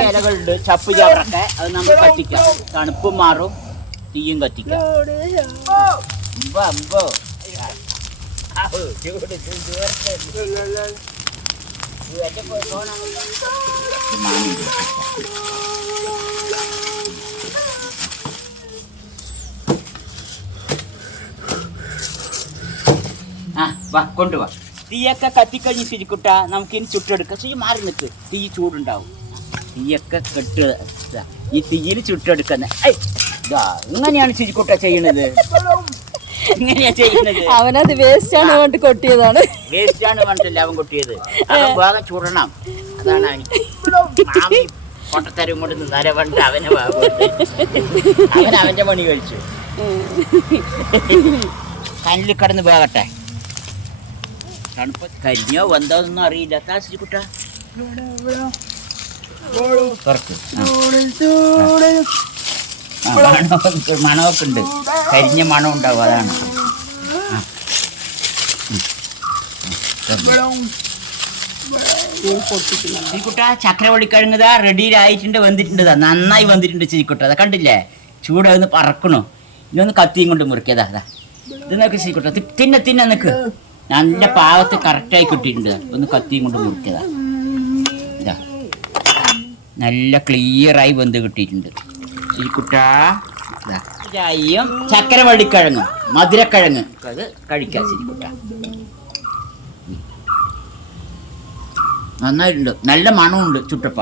ഇലകളുണ്ട് ചപ്പ് ചവറൊക്കെ അത് നമുക്ക് കത്തിക്കാം. തണുപ്പും മാറും, തീയും കത്തിക്കാം. കൊണ്ടുപോവാ. തീയൊക്കെ കത്തിക്കഴിഞ്ഞ് ചിരിക്കുട്ട നമുക്കിനി ചുട്ടെടുക്കാം. ശരി, മാറി നിൽക്ക്, തീ ചൂടുണ്ടാവും. തീയൊക്കെ കെട്ട് ഈ തീയിൽ ചുട്ടെടുക്കുന്ന ഇങ്ങനെയാണ് ചിരിക്കുട്ട ചെയ്യണത്. ഇങ്ങനെയാ ചെയ്യുന്നത്. അവനത് വേസ്റ്റ് ആണ് കൊണ്ട് കൊട്ടിയതാണ്. വേസ്റ്റ് ആണ് പറഞ്ഞില്ല അവൻ കൊട്ടിയത്. അവൻ ഭാഗം ചുടണം. അതാണ് മാമി പൊട്ടത്തരും കൊണ്ട് നിന്നാരെ പറഞ്ഞിട്ട് അവനെ ഭാഗം അവൻ അവന്റെ പണി കഴിച്ചു. കല്ലിൽ കിടന്ന് വേകട്ടെ. തണുപ്പ് കരിഞ്ഞോ വന്നോന്നൊന്നും അറിയില്ല. താശിക്കുട്ട മണമൊക്കെ ഉണ്ട്, കരിഞ്ഞ മണം ഉണ്ടാവും. അതാണ് ചിരിക്കുട്ട ചക്രവള്ളിക്കിഴങ്ങതാ റെഡിയിലായിട്ടുണ്ട്, വന്നിട്ടുണ്ടതാ, നന്നായി വന്നിട്ടുണ്ട് ചിരിക്കുട്ട. അതാ കണ്ടില്ലേ, ചൂടൊന്ന് പറക്കണു. ഇതൊന്ന് കത്തിയും കൊണ്ട് മുറിക്കതാ. അതാ ഇത് നോക്കി ചിരിക്കുട്ട, തിന്നെ നിൽക്ക്. നല്ല പാകത്ത് കറക്റ്റായി കിട്ടിയിട്ടുണ്ട്. ഒന്ന് കത്തിയും കൊണ്ട് മുറിക്കതാ. ഇതാ നല്ല ക്ലിയറായി വെന്ത് കിട്ടിയിട്ടുണ്ട് ചിരിക്കുട്ടാ. ചായയും ചക്കരവള്ളിക്കിഴങ്ങ്, മധുരക്കിഴങ്ങ് അത് കഴിക്കാം ചിരിക്കുട്ട. നന്നായിട്ടുണ്ട്, നല്ല മണമുണ്ട് ചുട്ടപ്പ.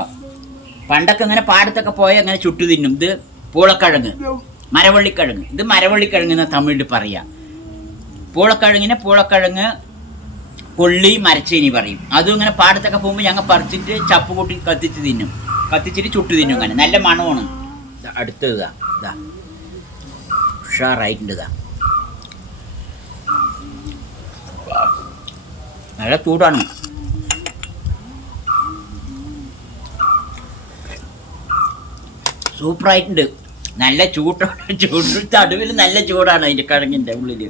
പണ്ടൊക്കെ ഇങ്ങനെ പാടത്തൊക്കെ പോയ അങ്ങനെ ചുട്ടു തിന്നും. ഇത് പൂളക്കിഴങ്ങ്, മരവള്ളിക്കിഴങ്ങ്. ഇത് മരവള്ളിക്കിഴങ്ങ് എന്ന് തമിഴിൽ പറയാം. പൂളക്കിഴങ്ങിന് പൂളക്കിഴങ്ങ്, കൊള്ളി, മരച്ചീനി പറയും. അതും ഇങ്ങനെ പാടത്തൊക്കെ പോകുമ്പോൾ ഞങ്ങൾ പറിച്ചിട്ട് ചപ്പ് കൂട്ടി കത്തിച്ച് തിന്നും, കത്തിച്ചിട്ട് ചുട്ടു തിന്നും. അങ്ങനെ നല്ല മണമാണ്. അടുത്തത് ഇതാ ഉഷാറായിട്ടുണ്ട്. ഇതാ നല്ല ചൂടാണ്. സൂപ്പറായിട്ടുണ്ട്. നല്ല ചൂടാണ്. തടുവിൽ നല്ല ചൂടാണ് അതിൻ്റെ കിഴങ്ങിൻ്റെ ഉള്ളിൽ.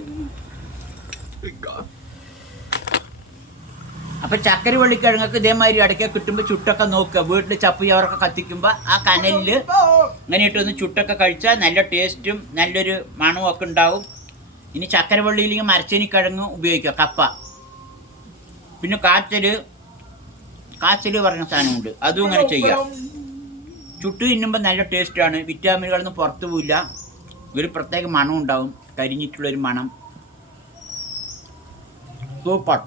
അപ്പം ചക്കര വള്ളിക്കിഴങ്ങൊക്കെ ഇതേമാതിരി ഇടയ്ക്ക് കിട്ടുമ്പോൾ ചുട്ടൊക്കെ നോക്കുക. വീട്ടിൽ ചപ്പ് ചവറൊക്കെ കത്തിക്കുമ്പോൾ ആ കനലിൽ ഇങ്ങനെ ഇട്ടൊന്ന് ചുട്ടൊക്കെ കഴിച്ചാൽ നല്ല ടേസ്റ്റും നല്ലൊരു മണവും ഒക്കെ ഉണ്ടാവും. ഇനി ചക്കര വള്ളിയില്ലെങ്കിൽ മരച്ചീനിക്കിഴങ്ങ് ഉപയോഗിക്കുക, കപ്പ. പിന്നെ കാച്ചൽ പറഞ്ഞ സാധനമുണ്ട്, അതും ഇങ്ങനെ ചെയ്യാം. ചുട്ട് തിന്നുമ്പോൾ നല്ല ടേസ്റ്റാണ്. വിറ്റാമിനുകളൊന്നും പുറത്തു പോവില്ല. ഒരു പ്രത്യേക മണം ഉണ്ടാവും, കരിഞ്ഞിട്ടുള്ളൊരു മണം. സൂപ്പർ.